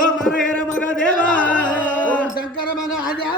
ఓ మరహేర మగ దేవా